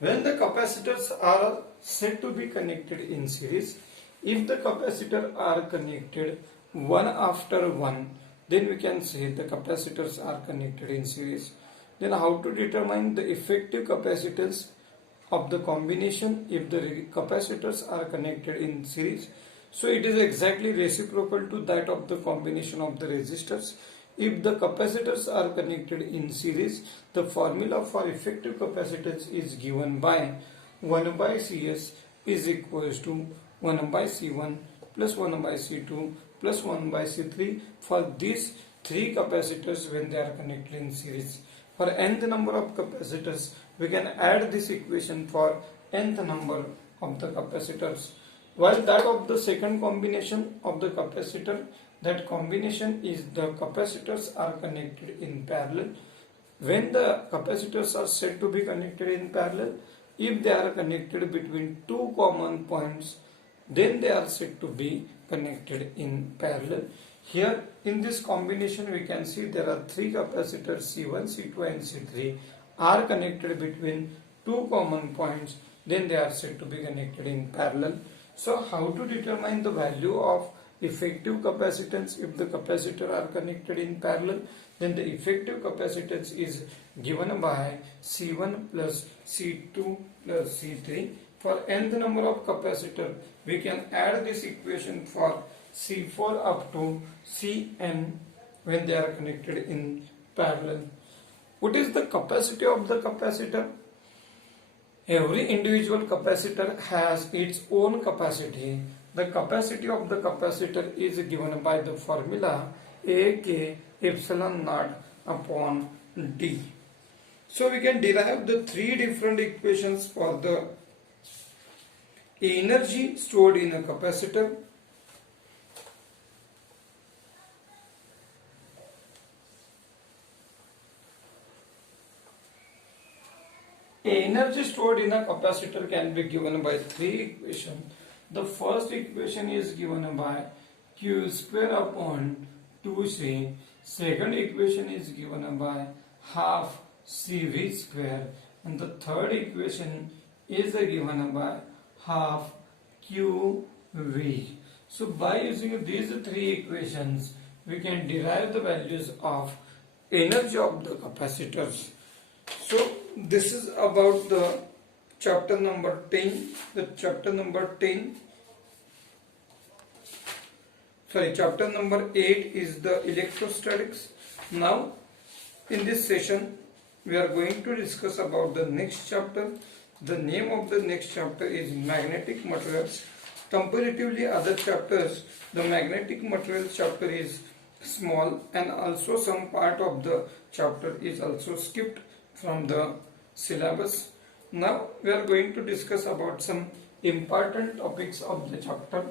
When the capacitors are said to be connected in series, if the capacitors are connected one after one, then we can say the capacitors are connected in series. Then how to determine the effective capacitance of the combination if the capacitors are connected in series? So it is exactly reciprocal to that of the combination of the resistors. If the capacitors are connected in series, the formula for effective capacitance is given by 1 by Cs is equals to 1 by C1 plus 1 by C2 plus 1 by C3 for these three capacitors when they are connected in series. For nth number of capacitors, we can add this equation for nth number of the capacitors. While that of the second combination of the capacitor, that combination is the capacitors are connected in parallel. When the capacitors are said to be connected in parallel, if they are connected between two common points, then they are said to be connected in parallel. Here in this combination we can see there are three capacitors C1, C2 and C3 are connected between two common points, then they are said to be connected in parallel. So how to determine the value of effective capacitance if the capacitor are connected in parallel? Then the effective capacitance is given by C1 plus C2 plus C3. For nth number of capacitor, we can add this equation for C4 up to Cn when they are connected in parallel. What is the capacity of the capacitor? Every individual capacitor has its own capacity. The capacity of the capacitor is given by the formula AK epsilon naught upon D. So we can derive the three different equations for the energy stored in a capacitor, energy stored in a capacitor can be given by three equations. The first equation is given by Q square upon 2C. Second equation is given by half CV square. And the third equation is given by half QV. So by using these three equations, we can derive the values of energy of the capacitors. So this is about the chapter number 10. Chapter number 8 is the electrostatics. Now in this session we are going to discuss about the next chapter. The name of the next chapter is magnetic materials. Comparatively other chapters, the magnetic materials chapter is small and also some part of the chapter is also skipped from the syllabus. Now we are going to discuss about some important topics of the chapter.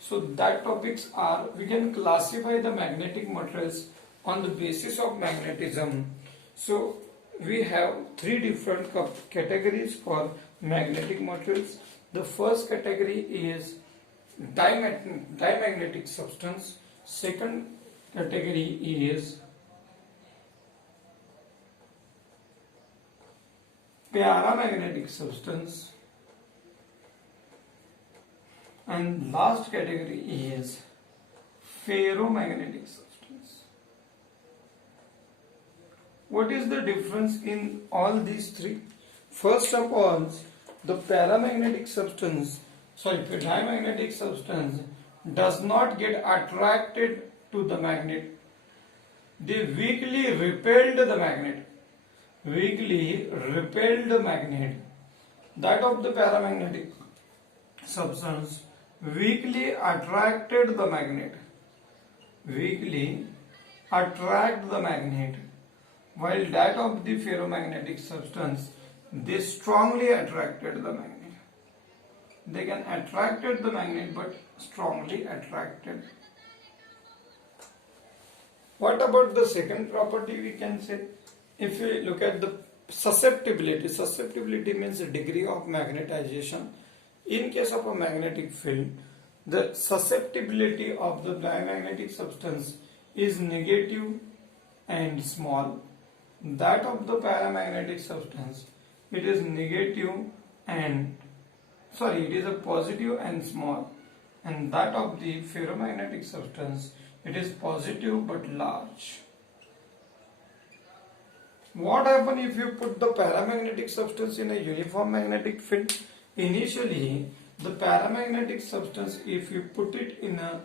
So that topics are, we can classify the magnetic materials on the basis of magnetism. So we have three different categories for magnetic materials. The first category is diamagnetic substance. Second category is paramagnetic substance, and last category is ferromagnetic substance. What is the difference in all these three? First of all, the diamagnetic substance does not get attracted to the magnet. They weakly repelled the magnet. That of the paramagnetic substance weakly attracted the magnet. While that of the ferromagnetic substance, they strongly attracted the magnet. They can attracted the magnet but strongly attracted. What about the second property we can say? If we look at the susceptibility means the degree of magnetization. In case of a magnetic field, the susceptibility of the diamagnetic substance is negative and small. That of the paramagnetic substance it is negative and it is a positive and small, and that of the ferromagnetic substance, it is positive but large. What happens if you put the paramagnetic substance in a uniform magnetic field? Initially, the paramagnetic substance, if you put it in a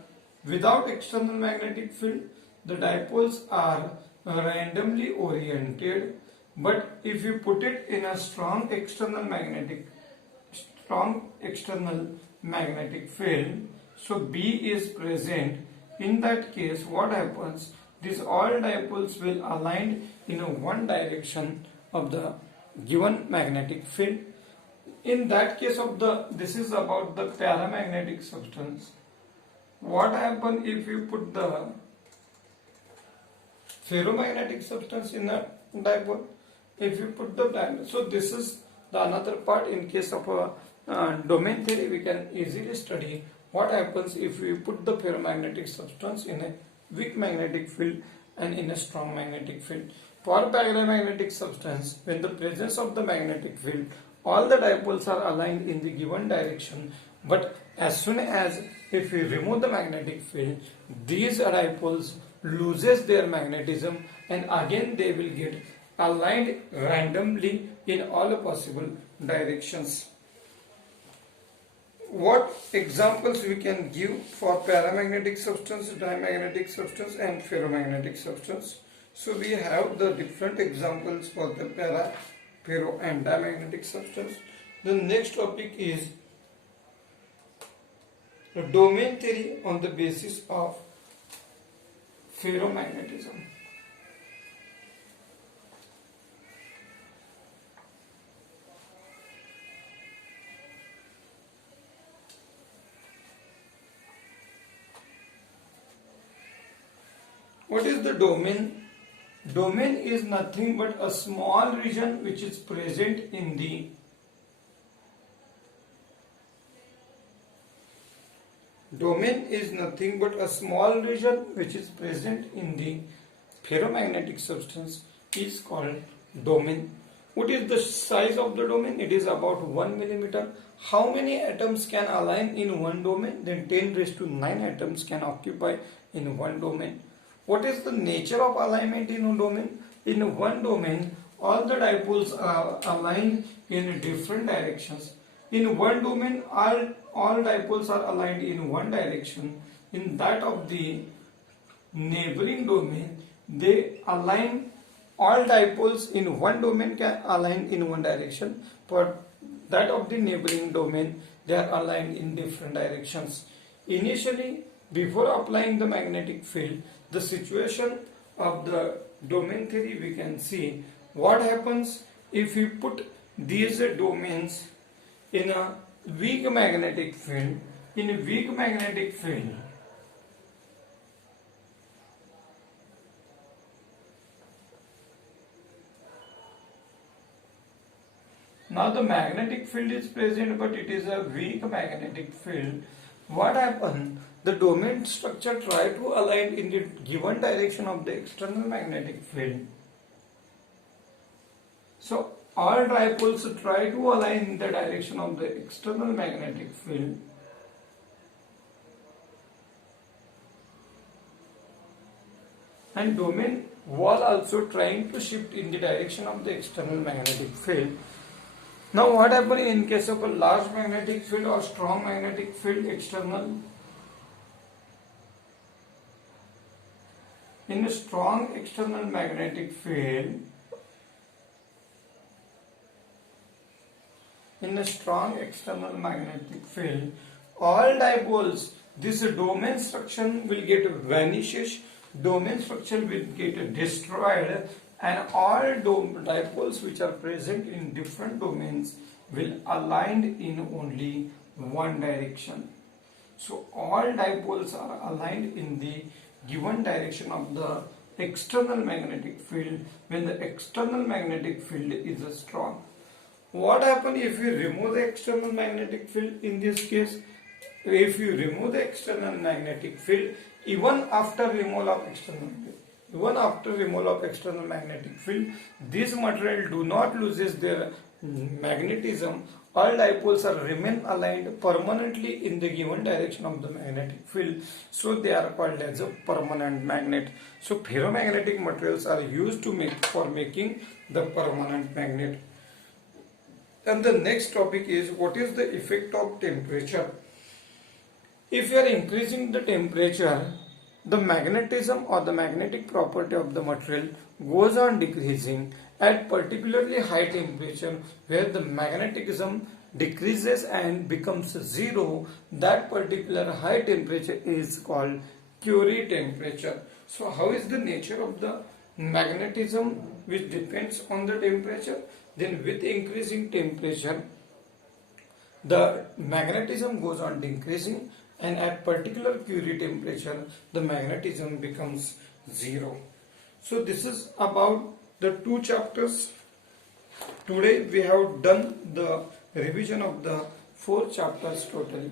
without external magnetic field, the dipoles are randomly oriented. But if you put it in a strong external magnetic field, so B is present. In that case, what happens? These all dipoles will align in a one direction of the given magnetic field. In that case of this is about the paramagnetic substance. What happens if you put the ferromagnetic substance in a dipole? If you put the so this is the another part. In case of a domain theory, we can easily study what happens if we put the ferromagnetic substance in a weak magnetic field and in a strong magnetic field. For paramagnetic substance, when the presence of the magnetic field, all the dipoles are aligned in the given direction, but as soon as if we remove the magnetic field, these dipoles loses their magnetism and again they will get aligned randomly in all possible directions. What examples we can give for paramagnetic substance, diamagnetic substance and ferromagnetic substance? So we have the different examples for the ferro and diamagnetic substance. The next topic is the domain theory on the basis of ferromagnetism. What is the domain? Domain is nothing but a small region which is present in the ferromagnetic substance is called domain. What is the size of the domain? It is about 1 millimeter. How many atoms can align in one domain? Then 10 raised to 9 atoms can occupy in one domain. What is the nature of alignment in a domain? In one domain, all the dipoles are aligned in different directions. In one domain, all dipoles are aligned in one direction. In that of the neighboring domain, they align, all dipoles in one domain can align in one direction, but that of the neighboring domain, they are aligned in different directions. Initially, before applying the magnetic field, the situation of the domain theory, we can see what happens if we put these domains in a weak magnetic field. In a weak magnetic field, now the magnetic field is present, but it is a weak magnetic field. What happens? The domain structure try to align in the given direction of the external magnetic field. So all dipoles try to align in the direction of the external magnetic field. And domain was also trying to shift in the direction of the external magnetic field. Now what happens in case of a large magnetic field or strong magnetic field external? In a strong external magnetic field, all dipoles, this domain structure will get vanishes, domain structure will get destroyed, and all dipoles which are present in different domains will align in only one direction. So all dipoles are aligned in the given direction of the external magnetic field when the external magnetic field is strong. What happens if we remove the external magnetic field? In this case, if you remove the external magnetic field, even after removal of external field, even after removal of external magnetic field, these material do not loses their magnetism. All dipoles are remain aligned permanently in the given direction of the magnetic field, so they are called as a permanent magnet. So ferromagnetic materials are used to making the permanent magnet. And the next topic is, what is the effect of temperature? If you are increasing the temperature, the magnetism or the magnetic property of the material goes on decreasing at particularly high temperature, where the magnetism decreases and becomes zero. That particular high temperature is called Curie temperature. So how is the nature of the magnetism, which depends on the temperature? Then with increasing temperature, the magnetism goes on decreasing, and at particular Curie temperature the magnetism becomes zero. So this is about the two chapters. Today we have done the revision of the 4 chapters totally.